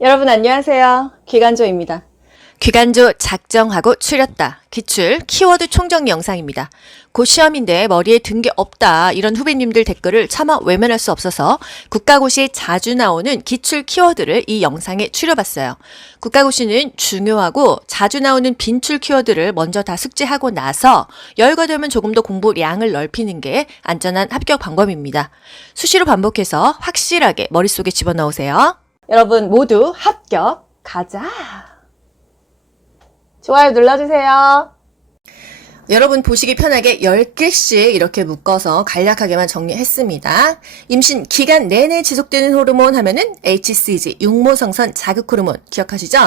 여러분 안녕하세요. 기간조입니다. 기간조 작정하고 추렸다. 기출 키워드 총정 영상입니다. 곧 시험인데 머리에 든 게 없다. 이런 후배님들 댓글을 차마 외면할 수 없어서 국가고시에 자주 나오는 기출 키워드를 이 영상에 추려봤어요. 국가고시는 중요하고 자주 나오는 빈출 키워드를 먼저 다 숙지하고 나서 여유가 되면 조금 더 공부량을 넓히는 게 안전한 합격 방법입니다. 수시로 반복해서 확실하게 머릿속에 집어넣으세요. 여러분 모두 합격 가자. 좋아요 눌러주세요. 여러분 보시기 편하게 10개씩 이렇게 묶어서 간략하게만 정리했습니다. 임신 기간 내내 지속되는 호르몬 하면은 HCG, 육모성선 자극 호르몬 기억하시죠?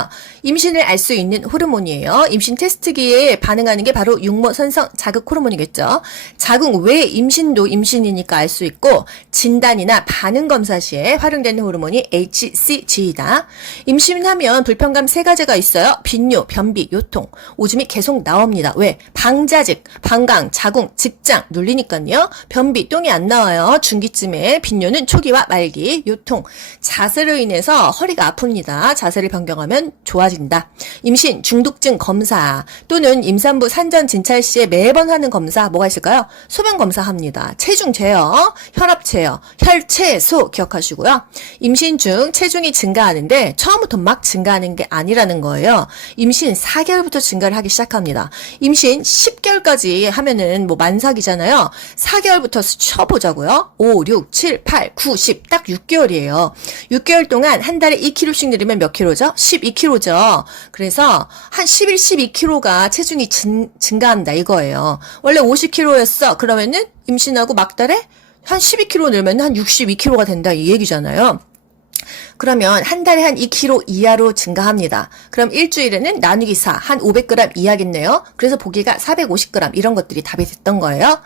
임신을 알 수 있는 호르몬이에요. 임신 테스트기에 반응하는 게 바로 육모선성 자극 호르몬이겠죠. 자궁 외 임신도 임신이니까 알 수 있고 진단이나 반응 검사 시에 활용되는 호르몬이 HCG이다. 임신하면 불편감 3가지가 있어요. 빈뇨, 변비, 요통, 오줌이 계속 나옵니다. 왜? 방자직, 방광, 자궁, 직장 눌리니까요. 변비, 똥이 안 나와요. 중기쯤에 빈뇨는 초기와 말기, 요통, 자세로 인해서 허리가 아픕니다. 자세를 변경하면 좋아진다. 임신, 중독증 검사 또는 임산부 산전 진찰 시에 매번 하는 검사 뭐가 있을까요? 소변 검사합니다. 체중 제어, 혈압 제어, 혈체소 기억하시고요. 임신 중 체중이 증가하는데 처음부터 막 증가하는 게 아니라는 거예요. 임신 4개월부터 증가를 하기 시작합니다. 임신 10개월까지 하면은 뭐 만삭이잖아요. 4개월부터 쳐보자고요. 5, 6, 7, 8, 9, 10, 딱 6개월이에요. 6개월 동안 한 달에 2kg씩 늘으면 몇 킬로죠? 12kg죠. 그래서 한 11, 12kg가 체중이 증가한다 이거예요. 원래 50kg였어. 그러면은 임신하고 막달에 한 12kg 늘면 한 62kg가 된다 이 얘기잖아요. 그러면 한 달에 한 2kg 이하로 증가합니다. 그럼 일주일에는 나누기 4, 한 500g 이하겠네요. 그래서 보기가 450g 이런 것들이 답이 됐던 거예요.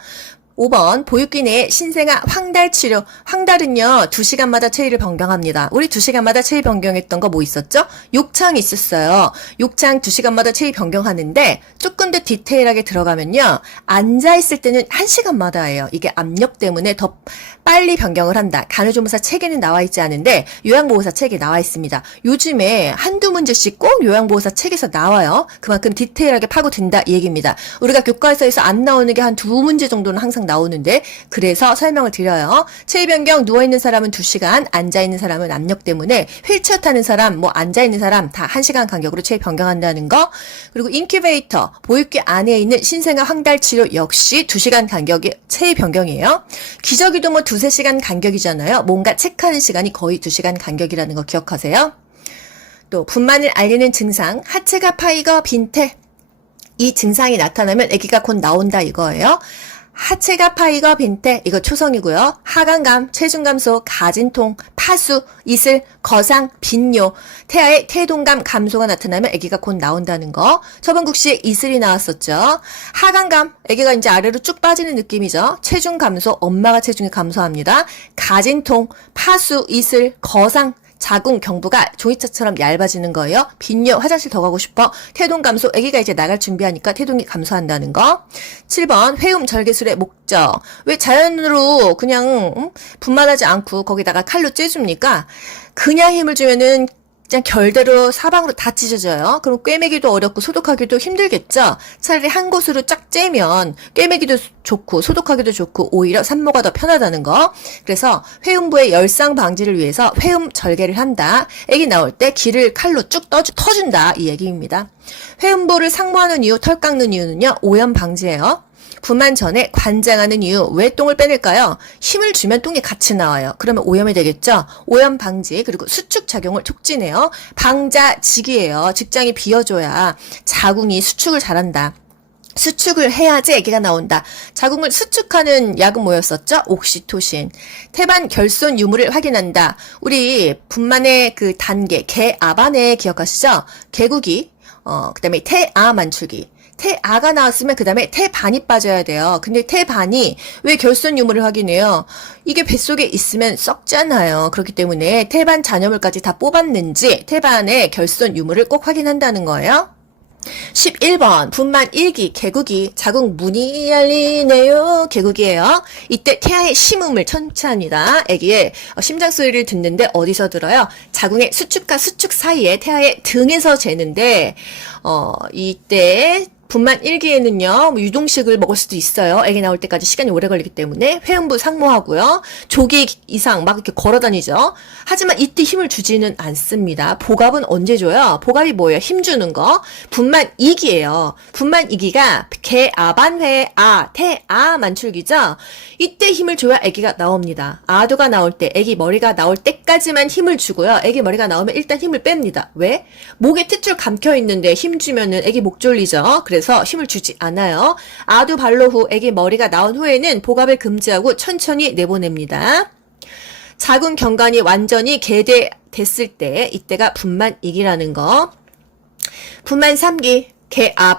5번 보육기 내에 신생아 황달 치료. 황달은요 2시간마다 체위를 변경합니다. 우리 2시간마다 체위 변경했던 거 뭐 있었죠? 욕창이 있었어요. 욕창 2시간마다 체위 변경하는데 조금 더 디테일하게 들어가면요 앉아있을 때는 1시간마다예요. 이게 압력 때문에 더 빨리 변경을 한다. 간호조무사 책에는 나와 있지 않은데 요양보호사 책에 나와 있습니다. 요즘에 한두 문제씩 꼭 요양보호사 책에서 나와요. 그만큼 디테일하게 파고든다 이 얘기입니다. 우리가 교과서에서 안 나오는 게 한 2문제 정도는 항상 나오는데 그래서 설명을 드려요. 체위 변경 누워있는 사람은 2시간, 앉아있는 사람은 압력 때문에 휠체어 타는 사람, 뭐 앉아있는 사람 다 1시간 간격으로 체위 변경한다는 거. 그리고 인큐베이터, 보육기 안에 있는 신생아 황달 치료 역시 2시간 간격의 체위 변경이에요. 기저귀도 뭐 2-3시간 간격이잖아요. 뭔가 체크하는 시간이 거의 2시간 간격이라는 거 기억하세요. 또 분만을 알리는 증상, 하체가 파이거 빈태. 이 증상이 나타나면 아기가 곧 나온다 이거예요. 하체가 파이거 빈태 이거 초성이고요. 하강감, 체중 감소, 가진통, 파수, 이슬, 거상, 빈뇨, 태아의 태동감 감소가 나타나면 아기가 곧 나온다는 거. 저번 국시에 이슬이 나왔었죠. 하강감, 아기가 이제 아래로 쭉 빠지는 느낌이죠. 체중 감소, 엄마가 체중이 감소합니다. 가진통, 파수, 이슬, 거상, 자궁 경부가 종이차처럼 얇아지는 거예요. 빈뇨, 화장실 더 가고 싶어. 태동 감소, 아기가 이제 나갈 준비하니까 태동이 감소한다는 거. 7번 회음 절개술의 목적. 왜 자연으로 그냥 분만하지 않고 거기다가 칼로 째줍니까? 그냥 힘을 주면은 그냥 결대로 사방으로 다 찢어져요. 그럼 꿰매기도 어렵고 소독하기도 힘들겠죠? 차라리 한 곳으로 쫙 째면 꿰매기도 좋고 소독하기도 좋고 오히려 산모가 더 편하다는 거. 그래서 회음부의 열상 방지를 위해서 회음 절개를 한다. 아기 나올 때 기를 칼로 쭉 터준다. 이 얘기입니다. 회음부를 상모하는 이유, 털 깎는 이유는요. 오염 방지예요. 분만 전에 관장하는 이유, 왜 똥을 빼낼까요? 힘을 주면 똥이 같이 나와요. 그러면 오염이 되겠죠? 오염 방지, 그리고 수축 작용을 촉진해요. 방자직이에요. 직장이 비어줘야 자궁이 수축을 잘한다. 수축을 해야지 아기가 나온다. 자궁을 수축하는 약은 뭐였었죠? 옥시토신. 태반 결손 유무를 확인한다. 우리 분만의 그 단계, 개아반에 기억하시죠? 개구기, 그다음에 태아 만출기. 태아가 나왔으면 그 다음에 태반이 빠져야 돼요. 근데 태반이 왜 결손 유무를 확인해요? 이게 뱃속에 있으면 썩잖아요. 그렇기 때문에 태반 잔여물까지 다 뽑았는지 태반의 결손 유무를 꼭 확인한다는 거예요. 11번 분만 1기 개구기 자궁 문이 열리네요. 개구기예요. 이때 태아의 심음을 천치합니다. 아기의 심장 소리를 듣는데 어디서 들어요? 자궁의 수축과 수축 사이에 태아의 등에서 재는데 이때 분만 1기에는요, 유동식을 먹을 수도 있어요. 아기 나올 때까지 시간이 오래 걸리기 때문에 회음부 상모하고요. 조기 이상 막 이렇게 걸어 다니죠. 하지만 이때 힘을 주지는 않습니다. 복압은 언제 줘요? 복압이 뭐예요? 힘 주는 거. 분만 2기예요. 분만 2기가 개, 아, 반회, 아, 태, 아 만출기죠. 이때 힘을 줘야 아기가 나옵니다. 아도가 나올 때, 아기 머리가 나올 때까지만 힘을 주고요. 아기 머리가 나오면 일단 힘을 뺍니다. 왜? 목에 탯줄 감겨 있는데 힘 주면은 아기 목 졸리죠. 그래서 힘을 주지 않아요. 아두 발로 후 아기 머리가 나온 후에는 복압을 금지하고 천천히 내보냅니다. 자궁 경관이 완전히 개대됐을 때 이때가 분만 2기라는 거. 분만 3기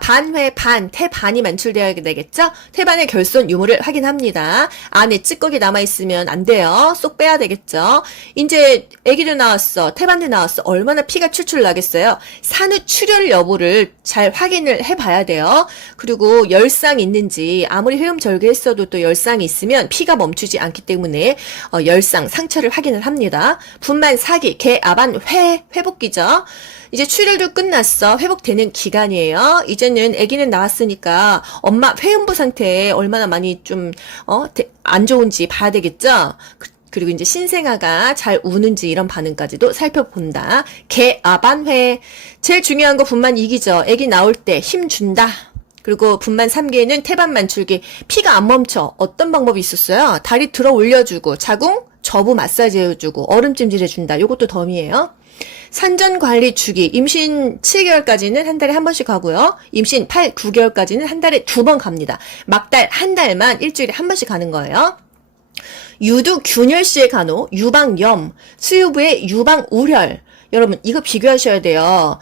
반회 반, 태반이 만출되어야 되겠죠? 태반의 결손 유무를 확인합니다. 안에 찌꺼기 남아있으면 안 돼요. 쏙 빼야 되겠죠? 이제 아기도 나왔어. 태반도 나왔어. 얼마나 피가 출출 나겠어요? 산후 출혈 여부를 잘 확인을 해봐야 돼요. 그리고 열상 있는지 아무리 회음절개했어도 또 열상이 있으면 피가 멈추지 않기 때문에 열상, 상처를 확인을 합니다. 분만 4기, 아반 회복기죠? 이제 출혈도 끝났어. 회복되는 기간이에요. 이제는 아기는 나왔으니까 엄마 회음부 상태에 얼마나 많이 좀 안 좋은지 봐야 되겠죠. 그리고 이제 신생아가 잘 우는지 이런 반응까지도 살펴본다. 아반회 제일 중요한 거 분만 2기죠. 아기 나올 때 힘 준다. 그리고 분만 3기에는 태반 만출기 피가 안 멈춰. 어떤 방법이 있었어요? 다리 들어 올려주고 자궁 저부 마사지 해주고 얼음찜질 해준다. 요것도 덤이에요. 산전관리 주기 임신 7개월까지는 한 달에 한 번씩 가고요. 임신 8, 9개월까지는 한 달에 2번 갑니다. 막달 한 달만 일주일에 한 번씩 가는 거예요. 유두 균열 시의 간호, 유방염, 수유부의 유방우열. 여러분 이거 비교하셔야 돼요.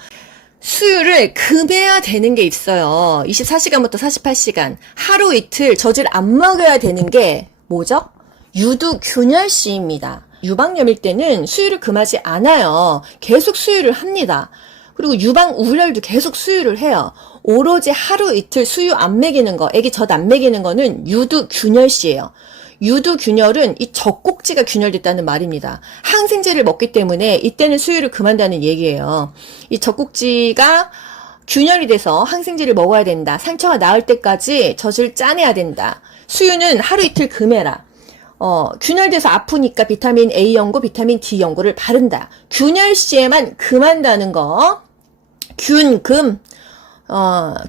수유를 금해야 되는 게 있어요. 24시간부터 48시간. 하루 이틀 젖을 안 먹여야 되는 게 뭐죠? 유두균열 시입니다. 유방염일 때는 수유를 금하지 않아요. 계속 수유를 합니다. 그리고 유방우열도 계속 수유를 해요. 오로지 하루 이틀 수유 안 먹이는 거, 애기 젖 안 먹이는 거는 유두균열 시예요. 유두균열은 이 젖꼭지가 균열됐다는 말입니다. 항생제를 먹기 때문에 이때는 수유를 금한다는 얘기예요. 이 젖꼭지가 균열이 돼서 항생제를 먹어야 된다. 상처가 나을 때까지 젖을 짜내야 된다. 수유는 하루 이틀 금해라. 균열돼서 아프니까 비타민 A 연고, 비타민 D 연고를 바른다. 균열 시에만 금한다는 거.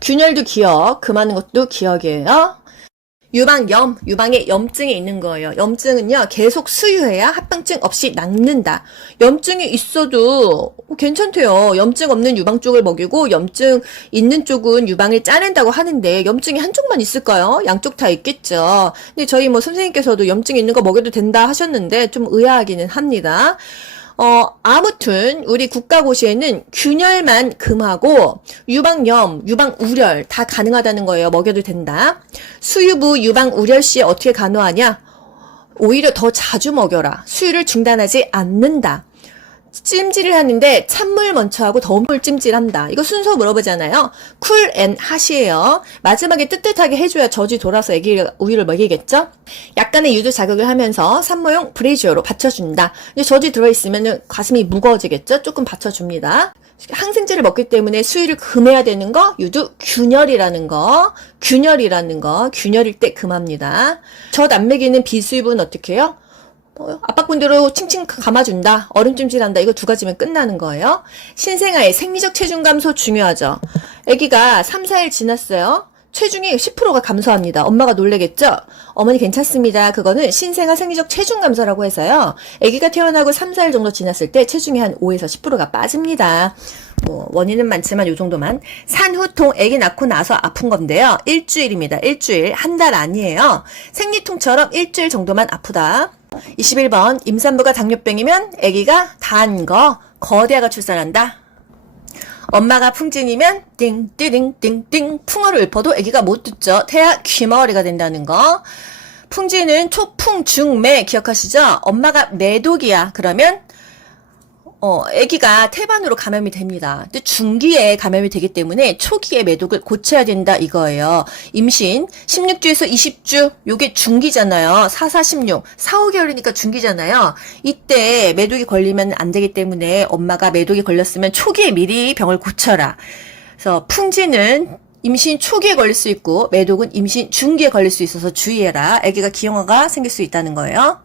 균열도 기억, 금하는 것도 기억이에요. 유방염, 유방에 염증이 있는 거예요. 염증은요, 계속 수유해야 합병증 없이 낫는다. 염증이 있어도 괜찮대요. 염증 없는 유방 쪽을 먹이고 염증 있는 쪽은 유방을 짜낸다고 하는데 염증이 한쪽만 있을까요? 양쪽 다 있겠죠. 근데 저희 선생님께서도 염증 있는 거 먹여도 된다 하셨는데 좀 의아하기는 합니다. 아무튼 우리 국가고시에는 균열만 금하고 유방염, 유방우열 다 가능하다는 거예요. 먹여도 된다. 수유부 유방우열 시에 어떻게 간호하냐? 오히려 더 자주 먹여라. 수유를 중단하지 않는다. 찜질을 하는데 찬물 먼저 하고 더운 물 찜질한다. 이거 순서 물어보잖아요. 쿨 앤 핫이에요. 마지막에 뜨뜻하게 해줘야 젖이 돌아서 애기가 우유를 먹이겠죠? 약간의 유두 자극을 하면서 산모용 브레이지어로 받쳐준다. 이제 젖이 들어있으면 가슴이 무거워지겠죠? 조금 받쳐줍니다. 항생제를 먹기 때문에 수유를 금해야 되는 거, 유두 균열이라는 거, 균열일 때 금합니다. 젖 안 먹이는 비수유부는 어떻게 해요? 압박분대로 칭칭 감아준다. 얼음찜질한다. 이거 두 가지면 끝나는 거예요. 신생아의 생리적 체중 감소 중요하죠. 아기가 3, 4일 지났어요. 체중이 10%가 감소합니다. 엄마가 놀래겠죠? 어머니 괜찮습니다. 그거는 신생아 생리적 체중 감소라고 해서요. 아기가 태어나고 3, 4일 정도 지났을 때 체중이 한 5에서 10%가 빠집니다. 원인은 많지만 요 정도만. 산후통 아기 낳고 나서 아픈 건데요. 일주일입니다. 일주일. 한 달 아니에요. 생리통처럼 일주일 정도만 아프다. 21번 임산부가 당뇨병이면 아기가 단 거 거대아가 출산한다. 엄마가 풍진이면 띵띠링띵띵 풍어를 읊어도 아기가 못 듣죠. 태아 귀머거리가 된다는 거. 풍진은 초풍 중매 기억하시죠? 엄마가 매독이야. 그러면 아기가 태반으로 감염이 됩니다. 근데 중기에 감염이 되기 때문에 초기에 매독을 고쳐야 된다 이거예요. 임신 16주에서 20주, 요게 중기잖아요. 4, 16, 4, 5개월이니까 중기잖아요. 이때 매독이 걸리면 안 되기 때문에 엄마가 매독이 걸렸으면 초기에 미리 병을 고쳐라. 그래서 풍지는 임신 초기에 걸릴 수 있고 매독은 임신 중기에 걸릴 수 있어서 주의해라. 아기가 기형아가 생길 수 있다는 거예요.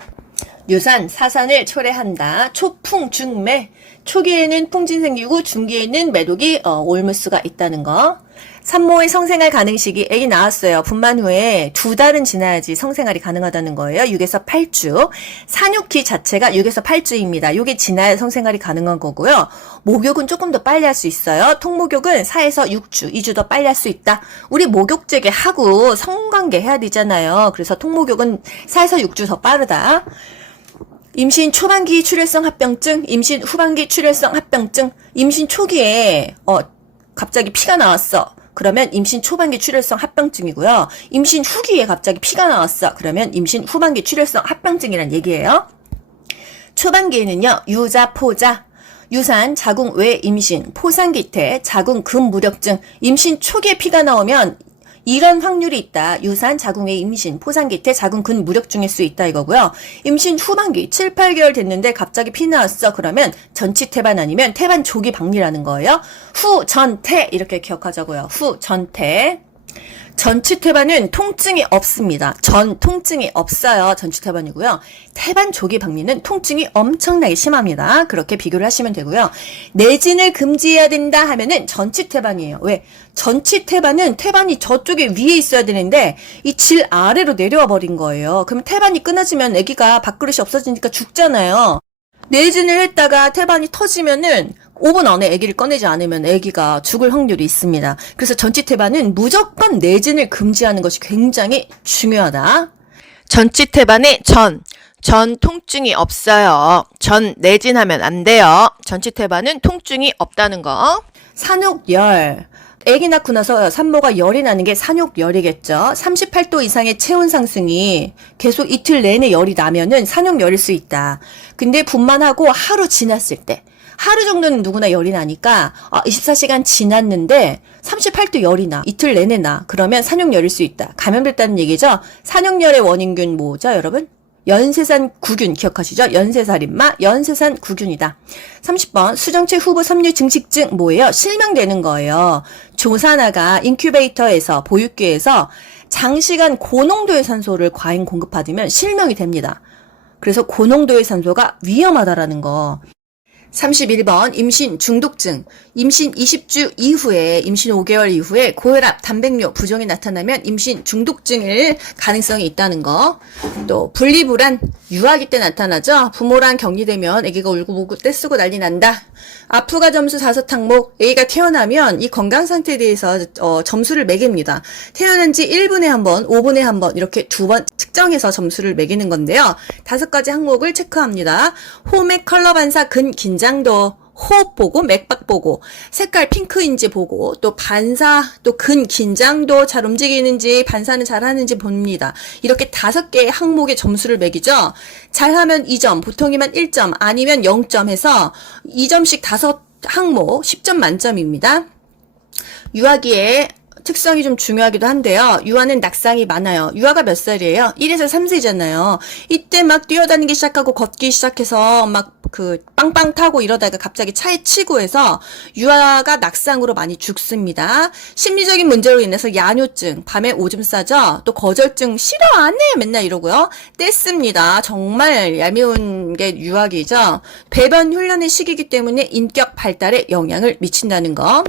유산, 사산을 초래한다. 초풍, 중매. 초기에는 풍진 생기고 중기에는 매독이 옮을 수가 있다는 거. 산모의 성생활 가능 시기, 아기 나왔어요. 분만 후에 2달은 지나야지 성생활이 가능하다는 거예요. 6에서 8주. 산육기 자체가 6에서 8주입니다. 요게 지나야 성생활이 가능한 거고요. 목욕은 조금 더 빨리 할 수 있어요. 통목욕은 4에서 6주, 2주 더 빨리 할 수 있다. 우리 목욕제게 하고 성관계 해야 되잖아요. 그래서 통목욕은 4에서 6주 더 빠르다. 임신 초반기 출혈성 합병증, 임신 후반기 출혈성 합병증, 임신 초기에 갑자기 피가 나왔어. 그러면 임신 초반기 출혈성 합병증이고요. 임신 후기에 갑자기 피가 나왔어. 그러면 임신 후반기 출혈성 합병증이란 얘기예요. 초반기에는요. 유자, 포자, 유산, 자궁 외 임신, 포상기태, 자궁 근무력증, 임신 초기에 피가 나오면 이런 확률이 있다. 유산, 자궁의 임신, 포상기태, 자궁 근무력증일 수 있다 이거고요. 임신 후반기 7, 8개월 됐는데 갑자기 피 나왔어. 그러면 전치태반 아니면 태반 조기 박리라는 거예요. 후, 전, 태 이렇게 기억하자고요. 후, 전, 태. 전치태반은 통증이 없습니다. 전 통증이 없어요. 전치태반이고요. 태반 조기 박리는 통증이 엄청나게 심합니다. 그렇게 비교를 하시면 되고요. 내진을 금지해야 된다 하면은 전치태반이에요. 왜? 전치태반은 태반이 저쪽에 위에 있어야 되는데 이 질 아래로 내려와 버린 거예요. 그럼 태반이 끊어지면 아기가 밥그릇이 없어지니까 죽잖아요. 내진을 했다가 태반이 터지면은 5분 안에 아기를 꺼내지 않으면 아기가 죽을 확률이 있습니다. 그래서 전치태반은 무조건 내진을 금지하는 것이 굉장히 중요하다. 전치태반의 전 통증이 없어요. 전 내진하면 안 돼요. 전치태반은 통증이 없다는 거. 산욕열. 아기 낳고 나서 산모가 열이 나는 게 산욕열이겠죠. 38도 이상의 체온 상승이 계속 이틀 내내 열이 나면은 산욕열일 수 있다. 근데 분만하고 하루 지났을 때 하루 정도는 누구나 열이 나니까 24시간 지났는데 38도 열이 나. 이틀 내내 나. 그러면 산욕열일 수 있다. 감염됐다는 얘기죠. 산욕열의 원인균 뭐죠, 여러분? 연세산 구균 기억하시죠? 연세살인마, 연세산 구균이다. 30번 수정체 후부 섬유 증식증 뭐예요? 실명되는 거예요. 조산아가 인큐베이터에서 보육기에서 장시간 고농도의 산소를 과잉 공급받으면 실명이 됩니다. 그래서 고농도의 산소가 위험하다라는 거. 31번 임신 중독증. 임신 20주 이후에 임신 5개월 이후에 고혈압, 단백뇨 부종이 나타나면 임신 중독증일 가능성이 있다는 거. 또 분리불안 유아기 때 나타나죠. 부모랑 격리되면 아기가 울고 보고 떼쓰고 난리 난다. 아프가 점수 4서탕목. 아기가 태어나면 이 건강 상태에 대해서 점수를 매깁니다. 태어난 지 1분에 한 번, 5분에 한 번 이렇게 2번 측정해서 점수를 매기는 건데요. 5가지 항목을 체크합니다. 호맥 컬러 반사 근 긴장도, 호흡 보고 맥박 보고 색깔 핑크인지 보고 또 반사 또 근 긴장도 잘 움직이는지 반사는 잘 하는지 봅니다. 이렇게 5개의 항목의 점수를 매기죠. 잘하면 2점, 보통이면 1점, 아니면 0점 해서 2점씩 5항목 10점 만점입니다. 유아기에 특성이 좀 중요하기도 한데요. 유아는 낙상이 많아요. 유아가 몇 살이에요? 1에서 3세잖아요. 이때 막 뛰어다니기 시작하고 걷기 시작해서 막 빵빵 타고 이러다가 갑자기 차에 치고 해서 유아가 낙상으로 많이 죽습니다. 심리적인 문제로 인해서 야뇨증, 밤에 오줌 싸죠? 또 거절증, 싫어 안 해! 맨날 이러고요. 뗐습니다. 정말 얄미운 게 유아기죠. 배변 훈련의 시기이기 때문에 인격 발달에 영향을 미친다는 거.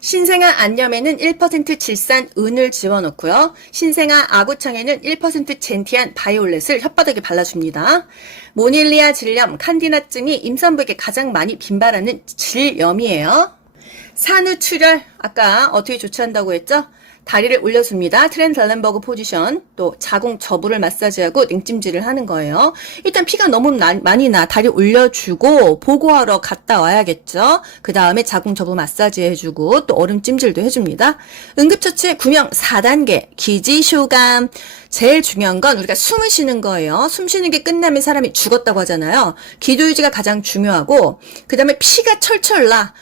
신생아 안염에는 1% 질산 은을 집어넣고요. 신생아 아구청에는 1% 젠티안 바이올렛을 혓바닥에 발라줍니다. 모닐리아 질염, 칸디나증이 임산부에게 가장 많이 빈발하는 질염이에요. 산후출혈, 아까 어떻게 조치한다고 했죠? 다리를 올려줍니다. 트랜달렌버그 포지션. 또 자궁 저부를 마사지하고 냉찜질을 하는 거예요. 일단 피가 너무 많이 나. 다리 올려주고 보고하러 갔다 와야겠죠. 그 다음에 자궁 저부 마사지 해주고 또 얼음 찜질도 해줍니다. 응급처치 구명 4단계. 기지쇼감. 제일 중요한 건 우리가 숨을 쉬는 거예요. 숨 쉬는 게 끝나면 사람이 죽었다고 하잖아요. 기도유지가 가장 중요하고 그 다음에 피가 철철 나.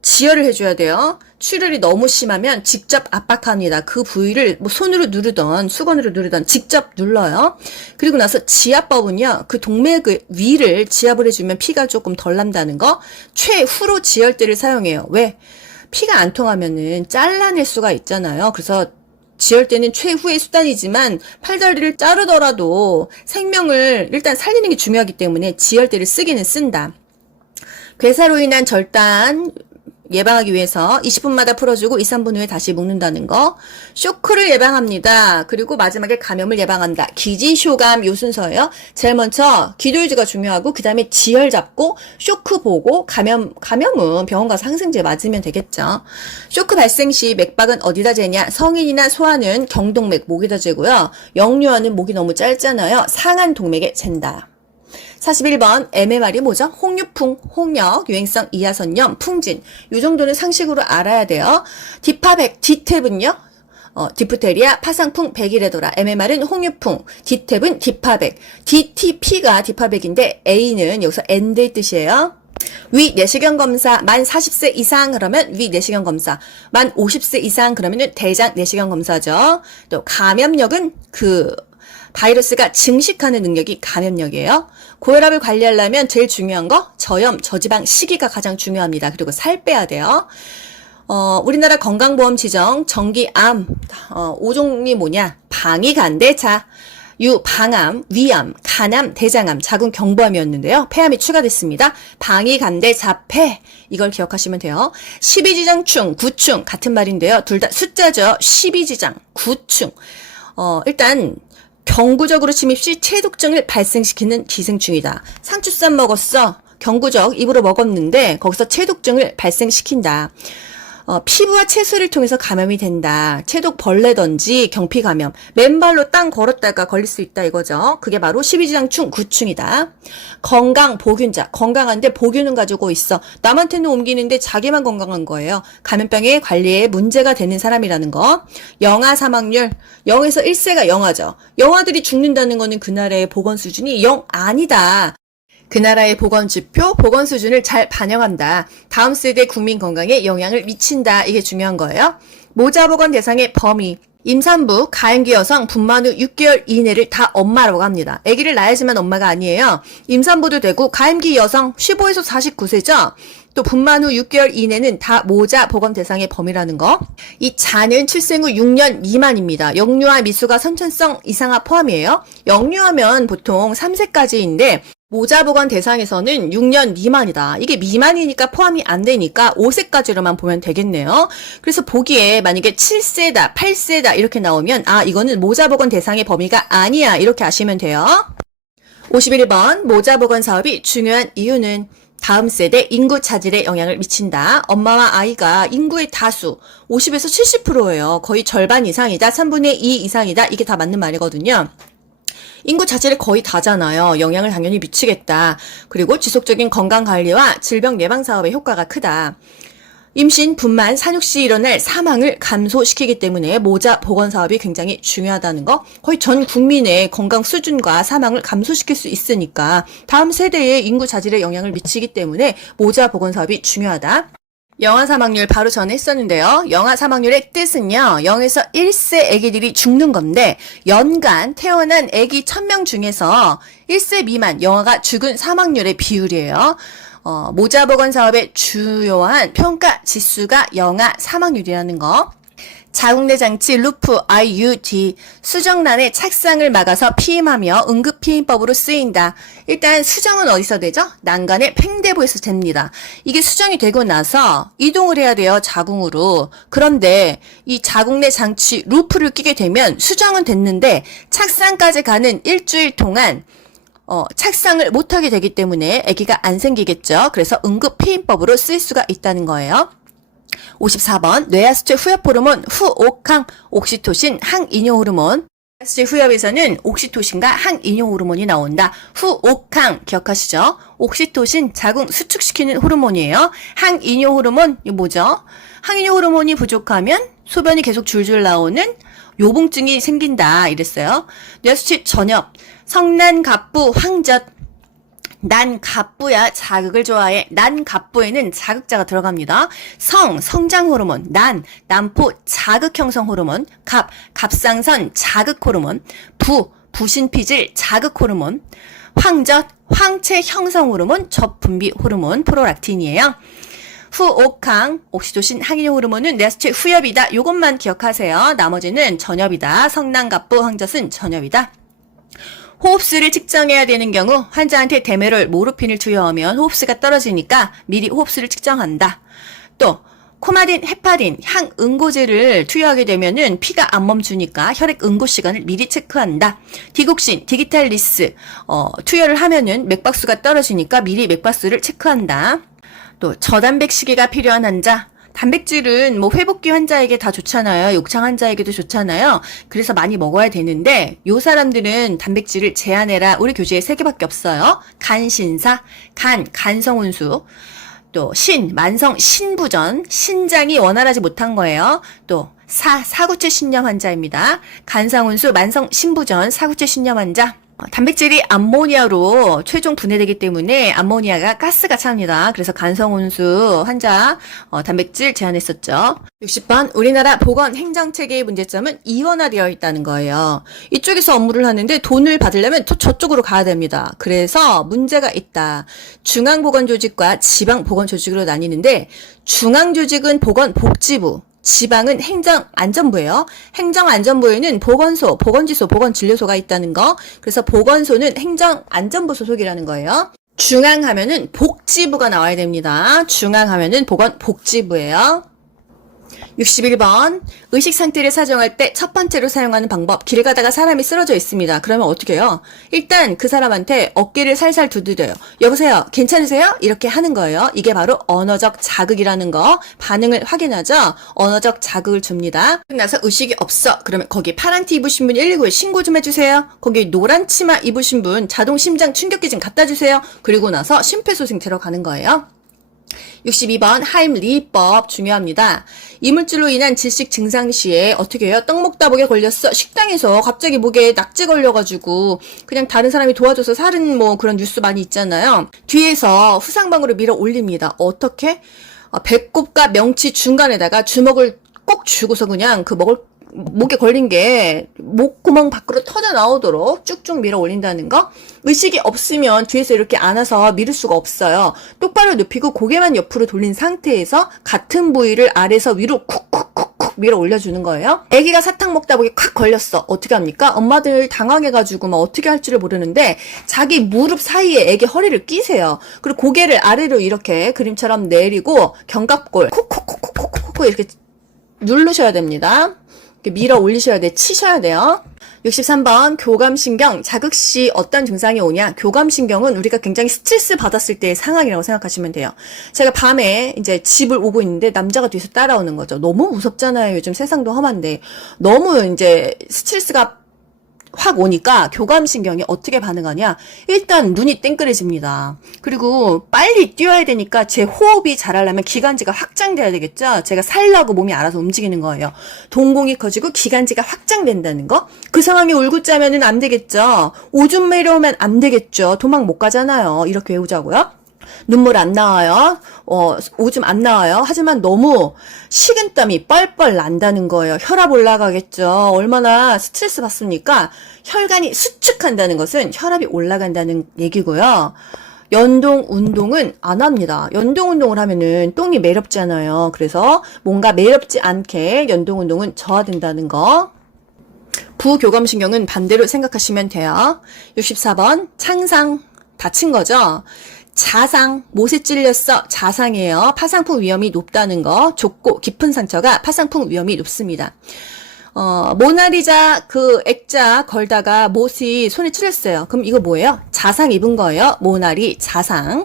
지혈을 해줘야 돼요. 출혈이 너무 심하면 직접 압박합니다. 그 부위를 뭐 손으로 누르던 수건으로 누르던 직접 눌러요. 그리고 나서 지압법은요. 그 동맥 위를 지압을 해주면 피가 조금 덜 난다는 거. 최후로 지혈대를 사용해요. 왜? 피가 안 통하면은 잘라낼 수가 있잖아요. 그래서 지혈대는 최후의 수단이지만 팔다리를 자르더라도 생명을 일단 살리는 게 중요하기 때문에 지혈대를 쓰기는 쓴다. 괴사로 인한 절단 예방하기 위해서 20분마다 풀어주고 2, 3분 후에 다시 묶는다는 거. 쇼크를 예방합니다. 그리고 마지막에 감염을 예방한다. 기지쇼감 요 순서예요. 제일 먼저 기도유지가 중요하고 그 다음에 지혈 잡고 쇼크 보고 감염은 병원 가서 항생제 맞으면 되겠죠. 쇼크 발생 시 맥박은 어디다 재냐. 성인이나 소아는 경동맥 목에다 재고요. 영유아는 목이 너무 짧잖아요. 상한 동맥에 잰다. 41번 MMR이 뭐죠? 홍유풍, 홍역, 유행성 이하선염, 풍진. 이 정도는 상식으로 알아야 돼요. 디파백, 디탭은요? 디프테리아, 파상풍, 백이레도라. MMR은 홍유풍, 디탭은 디파백. DTP가 디파백인데 A는 여기서 N의 뜻이에요. 위 내시경 검사 만 40세 이상 그러면 위 내시경 검사, 만 50세 이상 그러면은 대장 내시경 검사죠. 또 감염력은 바이러스가 증식하는 능력이 감염력이에요. 고혈압을 관리하려면 제일 중요한 거 저염, 저지방, 식이가 가장 중요합니다. 그리고 살 빼야 돼요. 우리나라 건강보험 지정 정기암 5종이 뭐냐? 방위간대자, 유방암, 위암, 간암, 대장암, 자궁 경부암이었는데요. 폐암이 추가됐습니다. 방위간대자폐 이걸 기억하시면 돼요. 12지장충, 구충 같은 말인데요. 둘 다 숫자죠. 12지장, 구충. 일단 경구적으로 침입 시 체독증을 발생시키는 기생충이다. 상추쌈 먹었어. 경구적 입으로 먹었는데 거기서 체독증을 발생시킨다. 피부와 채수를 통해서 감염이 된다. 체독 벌레든지 경피 감염. 맨발로 땅 걸었다가 걸릴 수 있다 이거죠. 그게 바로 12지장충 구충이다. 건강 보균자. 건강한데 보균은 가지고 있어. 남한테는 옮기는데 자기만 건강한 거예요. 감염병의 관리에 문제가 되는 사람이라는 거. 영아 사망률. 0에서 1세가 영아죠. 영아들이 죽는다는 거는 그 나라의 보건 수준이 0 아니다. 그 나라의 보건 지표, 보건 수준을 잘 반영한다. 다음 세대 국민 건강에 영향을 미친다. 이게 중요한 거예요. 모자보건 대상의 범위. 임산부, 가임기 여성, 분만 후 6개월 이내를 다 엄마라고 합니다. 아기를 낳아야지만 엄마가 아니에요. 임산부도 되고 가임기 여성 15에서 49세죠. 또 분만 후 6개월 이내는 다 모자 보건 대상의 범위라는 거. 이 자는 출생 후 6년 미만입니다. 영유아 미수가 선천성 이상화 포함이에요. 영유아면 보통 3세까지인데 모자 보건 대상에서는 6년 미만이다. 이게 미만이니까 포함이 안 되니까 5세까지로만 보면 되겠네요. 그래서 보기에 만약에 7세다, 8세다 이렇게 나오면 이거는 모자 보건 대상의 범위가 아니야. 이렇게 아시면 돼요. 51번 모자 보건 사업이 중요한 이유는 다음 세대 인구 차질에 영향을 미친다. 엄마와 아이가 인구의 다수 50에서 70%예요. 거의 절반 이상이다. 3분의 2 이상이다. 이게 다 맞는 말이거든요. 인구 자체를 거의 다잖아요. 영향을 당연히 미치겠다. 그리고 지속적인 건강관리와 질병 예방 사업의 효과가 크다. 임신, 분만, 산육 시 일어날 사망을 감소시키기 때문에 모자 보건 사업이 굉장히 중요하다는 거. 거의 전 국민의 건강 수준과 사망을 감소시킬 수 있으니까 다음 세대의 인구 자질에 영향을 미치기 때문에 모자 보건 사업이 중요하다. 영아 사망률 바로 전에 했었는데요. 영아 사망률의 뜻은요. 0에서 1세 아기들이 죽는 건데 연간 태어난 아기 1000명 중에서 1세 미만 영아가 죽은 사망률의 비율이에요. 모자 보건 사업의 주요한 평가 지수가 영아 사망률이라는 거. 자궁내 장치 루프 IUD 수정란의 착상을 막아서 피임하며 응급 피임법으로 쓰인다. 일단 수정은 어디서 되죠? 난간의 팽대부에서 됩니다. 이게 수정이 되고 나서 이동을 해야 돼요. 자궁으로. 그런데 이 자궁내 장치 루프를 끼게 되면 수정은 됐는데 착상까지 가는 일주일 동안 착상을 못하게 되기 때문에 아기가 안 생기겠죠. 그래서 응급 피임법으로 쓸 수가 있다는 거예요. 54번 뇌하수체 후엽 호르몬 후옥항 옥시토신 항이뇨 호르몬. 뇌하수체 후엽에서는 옥시토신과 항이뇨 호르몬이 나온다. 후옥항 기억하시죠? 옥시토신 자궁 수축시키는 호르몬이에요. 항이뇨 호르몬 이 뭐죠? 항이뇨 호르몬이 부족하면 소변이 계속 줄줄 나오는 요봉증이 생긴다 이랬어요. 뇌하수체 전엽 성난갑부 황젓. 난갑부야 자극을 좋아해. 난갑부에는 자극자가 들어갑니다. 성장 호르몬, 난포 자극 형성 호르몬, 갑상선 자극 호르몬, 부신피질 자극 호르몬, 황젓 황체 형성 호르몬, 젖분비 호르몬, 프로락틴이에요. 후옥항, 옥시토신, 항이뇨 호르몬은 뇌하수체 후엽이다. 요것만 기억하세요. 나머지는 전엽이다. 성난갑부, 황젓은 전엽이다. 호흡수를 측정해야 되는 경우 환자한테 데메롤, 모르핀을 투여하면 호흡수가 떨어지니까 미리 호흡수를 측정한다. 또 코마딘, 헤파린, 항응고제를 투여하게 되면은 피가 안 멈추니까 혈액 응고 시간을 미리 체크한다. 디곡신, 디기탈리스 투여를 하면은 맥박수가 떨어지니까 미리 맥박수를 체크한다. 또 저단백 시계가 필요한 환자. 단백질은 뭐 회복기 환자에게 다 좋잖아요. 욕창 환자에게도 좋잖아요. 그래서 많이 먹어야 되는데 요 사람들은 단백질을 제한해라. 우리 교재에 3개밖에 없어요. 간신사, 간성운수, 또 만성 신부전, 신장이 원활하지 못한 거예요. 또 사구체 신염 환자입니다. 간성운수, 만성 신부전, 사구체 신염 환자. 단백질이 암모니아로 최종 분해되기 때문에 암모니아가 가스가 찹니다. 그래서 간성운수 환자 단백질 제한했었죠. 60번 우리나라 보건 행정체계의 문제점은 이원화되어 있다는 거예요. 이쪽에서 업무를 하는데 돈을 받으려면 저쪽으로 가야 됩니다. 그래서 문제가 있다. 중앙보건조직과 지방보건조직으로 나뉘는데 중앙조직은 보건복지부, 지방은 행정안전부예요. 행정안전부에는 보건소, 보건지소, 보건진료소가 있다는 거. 그래서 보건소는 행정안전부 소속이라는 거예요. 중앙하면은 복지부가 나와야 됩니다. 중앙하면은 보건복지부예요. 61번 의식 상태를 사정할 때 첫 번째로 사용하는 방법. 길 가다가 사람이 쓰러져 있습니다. 그러면 어떻게 해요? 일단 그 사람한테 어깨를 살살 두드려요. 여보세요? 괜찮으세요? 이렇게 하는 거예요. 이게 바로 언어적 자극이라는 거. 반응을 확인하죠. 언어적 자극을 줍니다. 끝나서 의식이 없어. 그러면 거기 파란 티 입으신 분 119에 신고 좀 해주세요. 거기 노란 치마 입으신 분 자동 심장 충격기 좀 갖다 주세요. 그리고 나서 심폐소생 들어가는 거예요. 62번 하임리히법 중요합니다. 이물질로 인한 질식 증상 시에 어떻게 해요? 떡 먹다 목에 걸렸어. 식당에서 갑자기 목에 낙지 걸려가지고 그냥 다른 사람이 도와줘서 살은 뭐 그런 뉴스 많이 있잖아요. 뒤에서 후상방으로 밀어 올립니다. 어떻게? 배꼽과 명치 중간에다가 주먹을 꼭 쥐고서 그냥 그 목에 걸린 게 목구멍 밖으로 터져 나오도록 쭉쭉 밀어 올린다는 거. 의식이 없으면 뒤에서 이렇게 안아서 밀을 수가 없어요. 똑바로 눕히고 고개만 옆으로 돌린 상태에서 같은 부위를 아래에서 위로 쿡쿡쿡쿡 밀어 올려주는 거예요. 아기가 사탕 먹다 보니 콱 걸렸어. 어떻게 합니까? 엄마들 당황해가지고 막 어떻게 할지를 모르는데 자기 무릎 사이에 아기 허리를 끼세요. 그리고 고개를 아래로 이렇게 그림처럼 내리고 견갑골 쿡쿡쿡쿡쿡쿡 이렇게 누르셔야 됩니다. 밀어 올리셔야 돼. 치셔야 돼요. 63번 교감신경 자극 시 어떤 증상이 오냐. 교감신경은 우리가 굉장히 스트레스 받았을 때의 상황이라고 생각하시면 돼요. 제가 밤에 이제 집을 오고 있는데 남자가 뒤에서 따라오는 거죠. 너무 무섭잖아요. 요즘 세상도 험한데. 너무 이제 스트레스가 확 오니까 교감신경이 어떻게 반응하냐. 일단 눈이 땡그레집니다. 그리고 빨리 뛰어야 되니까 제 호흡이 잘하려면 기관지가 확장돼야 되겠죠. 제가 살라고 몸이 알아서 움직이는 거예요. 동공이 커지고 기관지가 확장된다는 거. 그 상황에 울고 짜면은 안 되겠죠. 오줌 매려오면 안 되겠죠. 도망 못 가잖아요. 이렇게 외우자고요. 눈물 안 나와요. 오줌 안 나와요. 하지만 너무 식은땀이 뻘뻘 난다는 거예요. 혈압 올라가겠죠. 얼마나 스트레스 받습니까? 혈관이 수축한다는 것은 혈압이 올라간다는 얘기고요. 연동 운동은 안 합니다. 연동 운동을 하면은 똥이 매렵잖아요. 그래서 뭔가 매렵지 않게 연동 운동은 저하된다는 거. 부교감신경은 반대로 생각하시면 돼요. 64번 창상 다친 거죠. 자상, 못에 찔렸어. 자상이에요. 파상풍 위험이 높다는 거. 좁고 깊은 상처가 파상풍 위험이 높습니다. 모나리자 그 액자 걸다가 못이 손에 찔렸어요. 그럼 이거 뭐예요? 자상 입은 거예요. 모나리 자상.